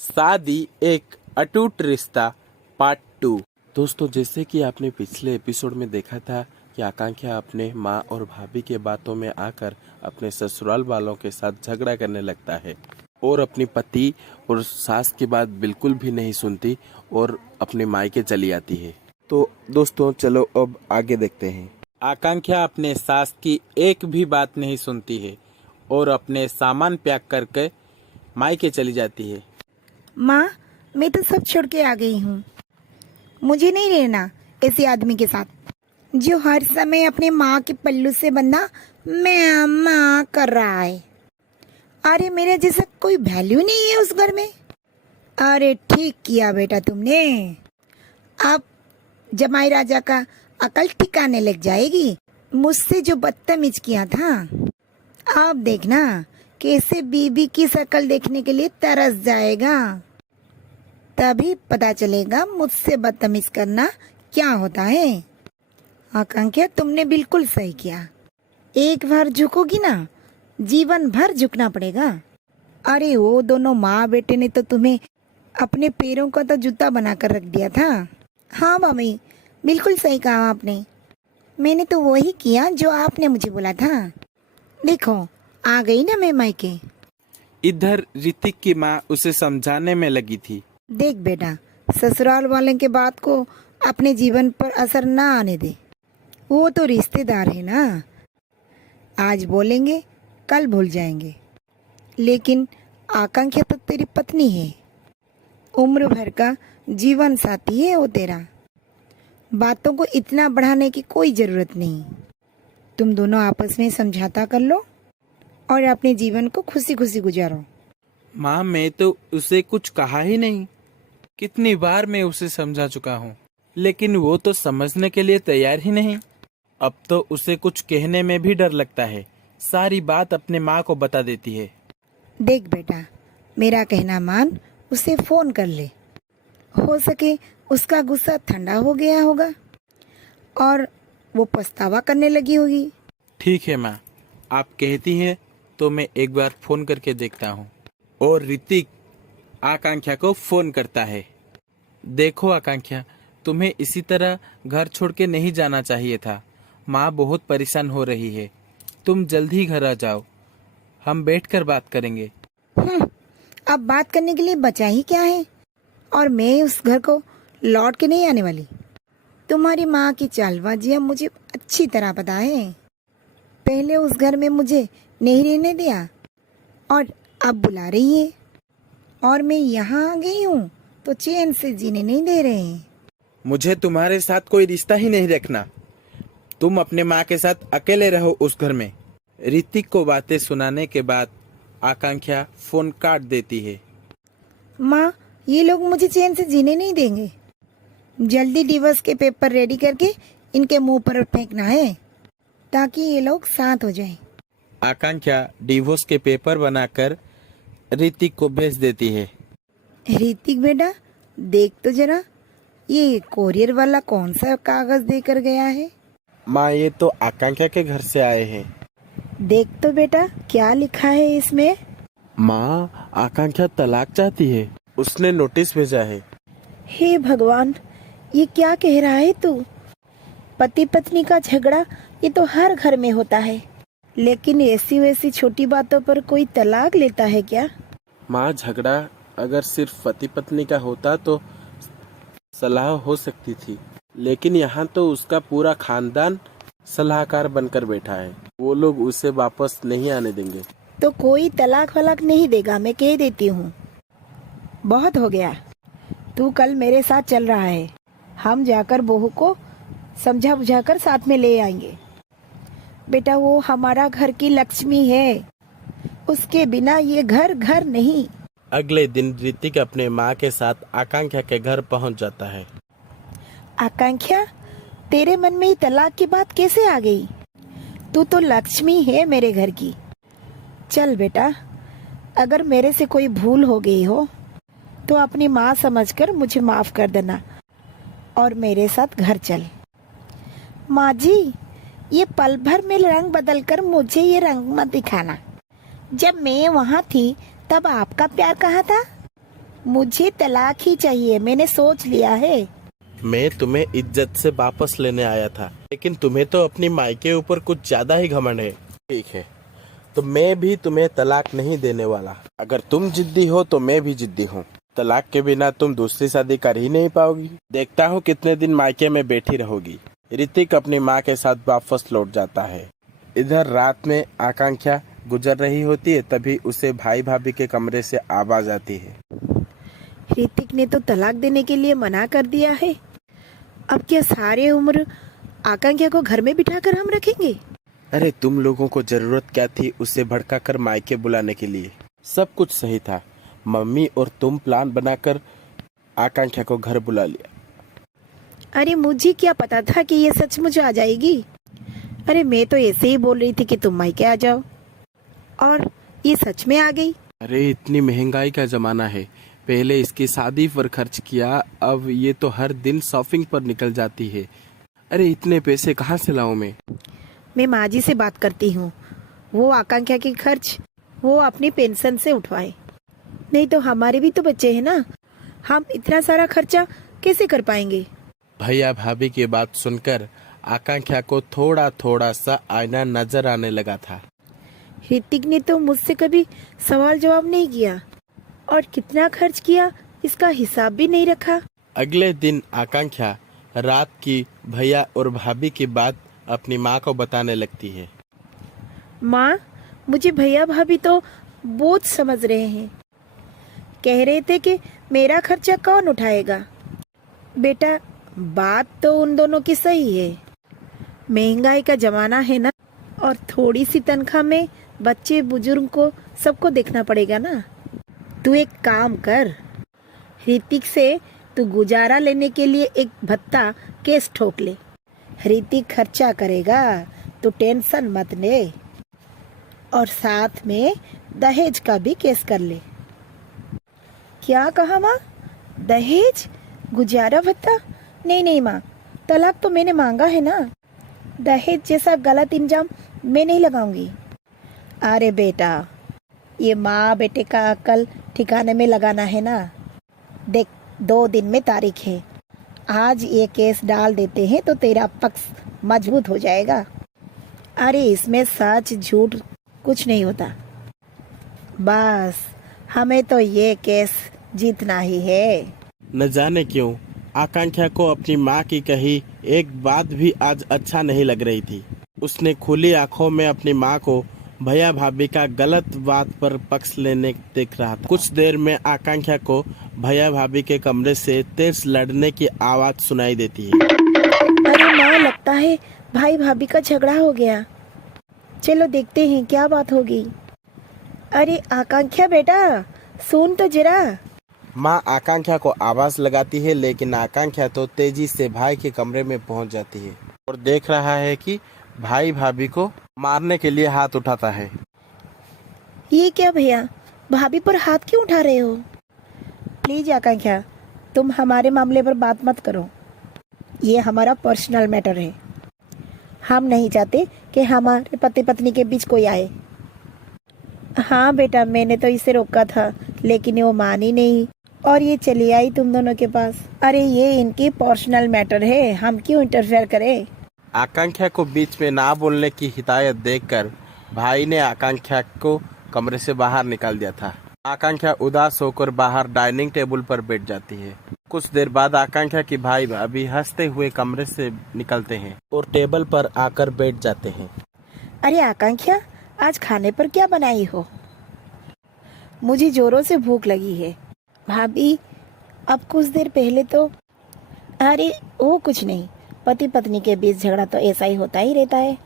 शादी एक अटूट रिश्ता पार्ट 2। दोस्तों, जैसे कि आपने पिछले एपिसोड में देखा था कि आकांक्षा अपने माँ और भाभी के बातों में आकर अपने ससुराल वालों के साथ झगड़ा करने लगता है और अपनी पति और सास की बात बिल्कुल भी नहीं सुनती और अपने मायके चली आती है। तो दोस्तों, चलो अब आगे देखते हैं। आकांक्षा अपने सास की एक भी बात नहीं सुनती है और अपने सामान पैक करके मायके चली जाती है। माँ, मैं तो सब छोड़ के आ गई हूँ। मुझे नहीं रहना ऐसे आदमी के साथ जो हर समय अपने माँ के पल्लू से बंधा मैं माँ कर रहा है। अरे मेरे जैसा कोई वैल्यू नहीं है उस घर में। अरे ठीक किया बेटा तुमने। अब जमाई राजा का अकल ठिकाने लग जाएगी। मुझसे जो बदतमीज किया था, अब देखना कैसे बीबी की शकल देखने के लिए तरस जाएगा। तभी पता चलेगा मुझसे बदतमीज करना क्या होता है। आकांक्षा, तुमने बिल्कुल सही किया। एक बार झुकोगी ना, जीवन भर झुकना पड़ेगा। अरे वो दोनों माँ बेटे ने तो तुम्हें अपने पैरों का तो जूता बनाकर रख दिया था। हाँ मम्मी, बिल्कुल सही कहा आपने। मैंने तो वही किया जो आपने मुझे बोला था। देखो, आ गई ना मैं मायके। इधर ऋतिक की माँ उसे समझाने में लगी थी। देख बेटा, ससुराल वाले के बात को अपने जीवन पर असर ना आने दे। वो तो रिश्तेदार है ना, आज बोलेंगे कल भूल जाएंगे। लेकिन आकांक्षा तो तेरी पत्नी है, उम्र भर का जीवन साथी है वो तेरा। बातों को इतना बढ़ाने की कोई जरूरत नहीं। तुम दोनों आपस में समझौता कर लो और अपने जीवन को खुशी खुशी गुजारो। माँ, मैं तो उसे कुछ कहा ही नहीं। कितनी बार मैं उसे समझा चुका हूँ, लेकिन वो तो समझने के लिए तैयार ही नहीं। अब तो उसे कुछ कहने में भी डर लगता है। सारी बात अपने माँ को बता देती है। देख बेटा, मेरा कहना मान, उसे फोन कर ले। हो सके उसका गुस्सा ठंडा हो गया होगा और वो पछतावा करने लगी होगी। ठीक है माँ, आप कहती हैं तो मैं एक बार फोन करके देखता हूँ। और ऋतिक आकांक्षा को फोन करता है। देखो आकांक्षा, तुम्हें इसी तरह घर छोड़ के नहीं जाना चाहिए था। माँ बहुत परेशान हो रही है। तुम जल्दी घर आ जाओ, हम बैठकर बात करेंगे। अब बात करने के लिए बचा ही क्या है। और मैं उस घर को लौट के नहीं आने वाली। तुम्हारी माँ की चालबाजियाँ मुझे अच्छी तरह पता है। पहले उस घर में मुझे नहीं रहने दिया और अब बुला रही है। और मैं यहाँ आ गई हूँ तो चैन से जीने नहीं दे रहे हैं। मुझे तुम्हारे साथ कोई रिश्ता ही नहीं रखना। तुम अपने माँ के साथ अकेले रहो उस घर में। ऋतिक को बातें सुनाने के बाद आकांक्षा फोन काट देती है। माँ, ये लोग मुझे चैन से जीने नहीं देंगे। जल्दी डिवोर्स के पेपर रेडी करके इनके मुंह पर फेंकना है ताकि ये लोग साथ हो जाएं। आकांक्षा डिवोर्स के पेपर बनाकर ऋतिक को भेज देती है। ऋतिक बेटा, देख तो जरा, ये कोरियर वाला कौन सा कागज देकर गया है। माँ, ये तो आकांक्षा के घर से आए हैं। देख तो बेटा, क्या लिखा है इसमें। माँ, आकांक्षा तलाक चाहती है। उसने नोटिस भेजा है। हे भगवान, ये क्या कह रहा है तू। पति पत्नी का झगड़ा ये तो हर घर में होता है, लेकिन ऐसी वैसी छोटी बातों पर कोई तलाक लेता है क्या। माँ, झगड़ा अगर सिर्फ पति पत्नी का होता तो सलाह हो सकती थी, लेकिन यहाँ तो उसका पूरा खानदान सलाहकार बनकर बैठा है। वो लोग उसे वापस नहीं आने देंगे। तो कोई तलाक वलाक नहीं देगा, मैं कह देती हूँ। बहुत हो गया, तू कल मेरे साथ चल रहा है। हम जाकर बहू को समझा बुझाकर साथ में ले आएंगे। बेटा, वो हमारा घर की लक्ष्मी है, उसके बिना ये घर घर नहीं। अगले दिन ऋतिक अपने माँ के साथ आकांक्षा के घर पहुँच जाता है। आकांक्षा, तेरे मन में ही तलाक की बात कैसे आ गई। तू तो लक्ष्मी है मेरे घर की। चल बेटा, अगर मेरे से कोई भूल हो गई हो तो अपनी माँ समझकर मुझे माफ कर देना और मेरे साथ घर चल। माँ जी, ये पल भर में रंग बदलकर मुझे ये रंग मत दिखाना। जब मैं वहाँ थी तब आपका प्यार कहाँ था। मुझे तलाक ही चाहिए, मैंने सोच लिया है। मैं तुम्हें इज्जत से वापस लेने आया था, लेकिन तुम्हें तो अपनी माई के ऊपर कुछ ज्यादा ही घमंड है। ठीक है, तो मैं भी तुम्हें तलाक नहीं देने वाला। अगर तुम जिद्दी हो तो मैं भी जिद्दी हूँ। तलाक के बिना तुम दूसरी शादी कर ही नहीं पाओगी। देखता हूँ कितने दिन मायके में बैठी रहोगी। ऋतिक अपनी माँ के साथ वापस लौट जाता है। इधर रात में आकांक्षा गुजर रही होती है, तभी उसे भाई भाभी के कमरे से आवाज आती है। ऋतिक ने तो तलाक देने के लिए मना कर दिया है। अब क्या सारे उम्र आकांक्षा को घर में बिठाकर हम रखेंगे? अरे तुम लोगों को जरूरत क्या थी उसे भड़काकर मायके बुलाने के लिए? सब कुछ सही था। मम्मी और तुम प्लान बनाकर आकांक्षा को घर बुला लिया। अरे मुझे क्या पता था कि ये सचमुच आ जाएगी। अरे मैं तो ऐसे ही बोल रही थी कि तुम मायके आ जाओ, और ये सच में आ गई। अरे इतनी महंगाई का जमाना है, पहले इसकी शादी पर खर्च किया, अब ये तो हर दिन शॉपिंग पर निकल जाती है। अरे इतने पैसे कहाँ से लाऊं मैं माँ जी से बात करती हूँ, वो आकांक्षा की खर्च वो अपनी पेंशन से उठवाए। नहीं तो हमारे भी तो बच्चे हैं ना, हम इतना सारा खर्चा कैसे कर पाएंगे? भैया भाभी की बात सुनकर आकांक्षा को थोड़ा थोड़ा सा आईना नजर आने लगा था। ऋतिक ने तो मुझसे कभी सवाल जवाब नहीं किया, और कितना खर्च किया इसका हिसाब भी नहीं रखा। अगले दिन आकांक्षा रात की भैया और भाभी की बात अपनी माँ को बताने लगती है। माँ, मुझे भैया भाभी तो बोझ समझ रहे हैं। कह रहे थे कि मेरा खर्चा कौन उठाएगा। बेटा, बात तो उन दोनों की सही है। महंगाई का जमाना है ना, और थोड़ी सी तनख्वाह में बच्चे बुजुर्ग को सबको देखना पड़ेगा ना। तू एक काम कर, ऋतिक से तू गुजारा लेने के लिए एक भत्ता केस ठोक ले। ऋतिक खर्चा करेगा, तू टेंशन मत ले, और साथ में दहेज का भी केस कर ले। क्या कहा माँ? दहेज? गुजारा भत्ता? नहीं नहीं माँ, तलाक तो मैंने मांगा है ना। दहेज जैसा गलत इंजाम मैं नहीं लगाऊंगी। अरे बेटा, ये माँ बेटे का अक्ल ठिकाने में लगाना है ना। देख, 2 दिन में तारीख है, आज ये केस डाल देते हैं तो तेरा पक्ष मजबूत हो जाएगा। अरे इसमें सच झूठ कुछ नहीं होता, बस हमें तो ये केस जीतना ही है। न जाने क्यों आकांक्षा को अपनी माँ की कही एक बात भी आज अच्छा नहीं लग रही थी। उसने खुली आंखों में अपनी माँ को भैया भाभी का गलत बात पर पक्ष लेने देख रहा था। कुछ देर में आकांक्षा को भैया भाभी के कमरे से तेज लड़ने की आवाज सुनाई देती है। अरे माँ, लगता है भाई भाभी का झगड़ा हो गया। चलो देखते हैं क्या बात होगी। अरे आकांक्षा बेटा, सुन तो जरा। माँ आकांक्षा को आवाज लगाती है, लेकिन आकांक्षा तो तेजी से भाई के कमरे में पहुंच जाती है और देख रहा है कि भाई भाभी को मारने के लिए हाथ उठाता है। ये क्या भैया, भाभी पर हाथ क्यों उठा रहे हो? प्लीज आकांक्षा, तुम हमारे मामले पर बात मत करो। ये हमारा पर्सनल मैटर है। हम नहीं चाहते कि हमारे पति पत्नी के बीच कोई आए। हाँ बेटा, मैंने तो इसे रोका था, लेकिन वो मानी नहीं और ये चली आई तुम दोनों के पास। अरे ये इनकी पर्सनल मैटर है, हम क्यों इंटरफेयर करें? आकांक्षा को बीच में ना बोलने की हिदायत देकर भाई ने आकांक्षा को कमरे से बाहर निकाल दिया था। आकांक्षा उदास होकर बाहर डाइनिंग टेबल पर बैठ जाती है। कुछ देर बाद आकांक्षा की भाई भाभी हंसते हुए कमरे से निकलते हैं और टेबल पर आकर बैठ जाते हैं। अरे आकांक्षा, आज खाने पर क्या बनाई हो? मुझे जोरों से भूख लगी है। भाभी, अब कुछ देर पहले तो। अरे वो कुछ नहीं, पति पत्नी के बीच झगड़ा तो ऐसा ही होता ही रहता है।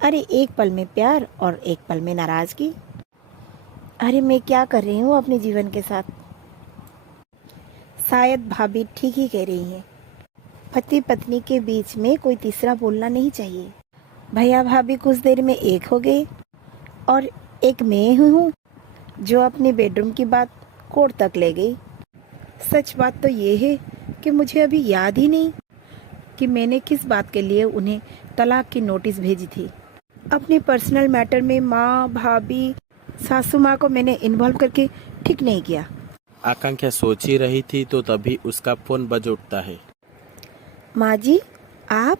अरे एक पल में प्यार और एक पल में नाराजगी। अरे मैं क्या कर रही हूँ अपने जीवन के साथ? शायद भाभी ठीक ही कह रही हैं। पति पत्नी के बीच में कोई तीसरा बोलना नहीं चाहिए। भैया भाभी कुछ देर में एक हो गए, और एक मैं हूँ जो अपने बेडरूम की बात कोर्ट तक ले गई। सच बात तो ये है कि मुझे अभी याद ही नहीं कि मैंने किस बात के लिए उन्हें तलाक की नोटिस भेजी थी। अपने पर्सनल मैटर में माँ, भाभी, सासू माँ को मैंने इन्वॉल्व करके ठीक नहीं किया। आकांक्षा सोच ही रही थी तो तभी उसका फोन बज उठता है। माँ जी, आप?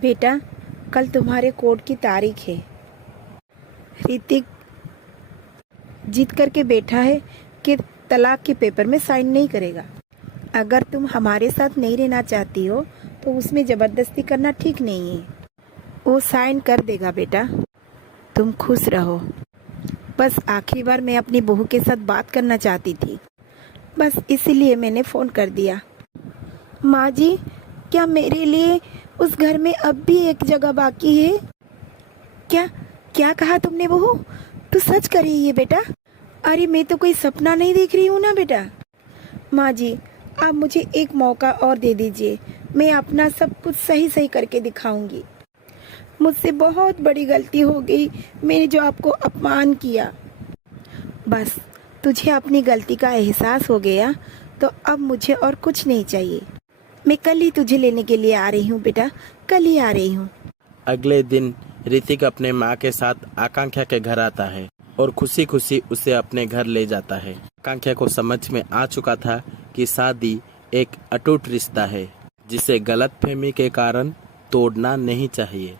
बेटा, कल तुम्हारे कोर्ट की तारीख है। ऋतिक जिद करके बैठा है कि तलाक के पेपर में साइन नहीं करेगा। अगर तुम हमारे साथ नहीं रहना चाहती हो तो उसमें ज़बरदस्ती करना ठीक नहीं है। वो साइन कर देगा बेटा, तुम खुश रहो। बस आखिरी बार मैं अपनी बहू के साथ बात करना चाहती थी, बस इसीलिए मैंने फ़ोन कर दिया। माँ जी, क्या मेरे लिए उस घर में अब भी एक जगह बाकी है? क्या क्या कहा तुमने बहू? तू सच कर रही है बेटा? अरे मैं तो कोई सपना नहीं देख रही हूँ ना बेटा। माँ जी, आप मुझे एक मौका और दे दीजिए, मैं अपना सब कुछ सही सही करके दिखाऊंगी। मुझसे बहुत बड़ी गलती हो गई, मैंने जो आपको अपमान किया। बस तुझे अपनी गलती का एहसास हो गया तो अब मुझे और कुछ नहीं चाहिए। मैं कल ही तुझे लेने के लिए आ रही हूँ बेटा, कल ही आ रही हूँ। अगले दिन ऋतिक अपने माँ के साथ आकांक्षा के घर आता है और खुशी खुशी उसे अपने घर ले जाता है। आकांक्षा को समझ में आ चुका था कि शादी एक अटूट रिश्ता है जिसे गलतफहमी के कारण तोड़ना नहीं चाहिए।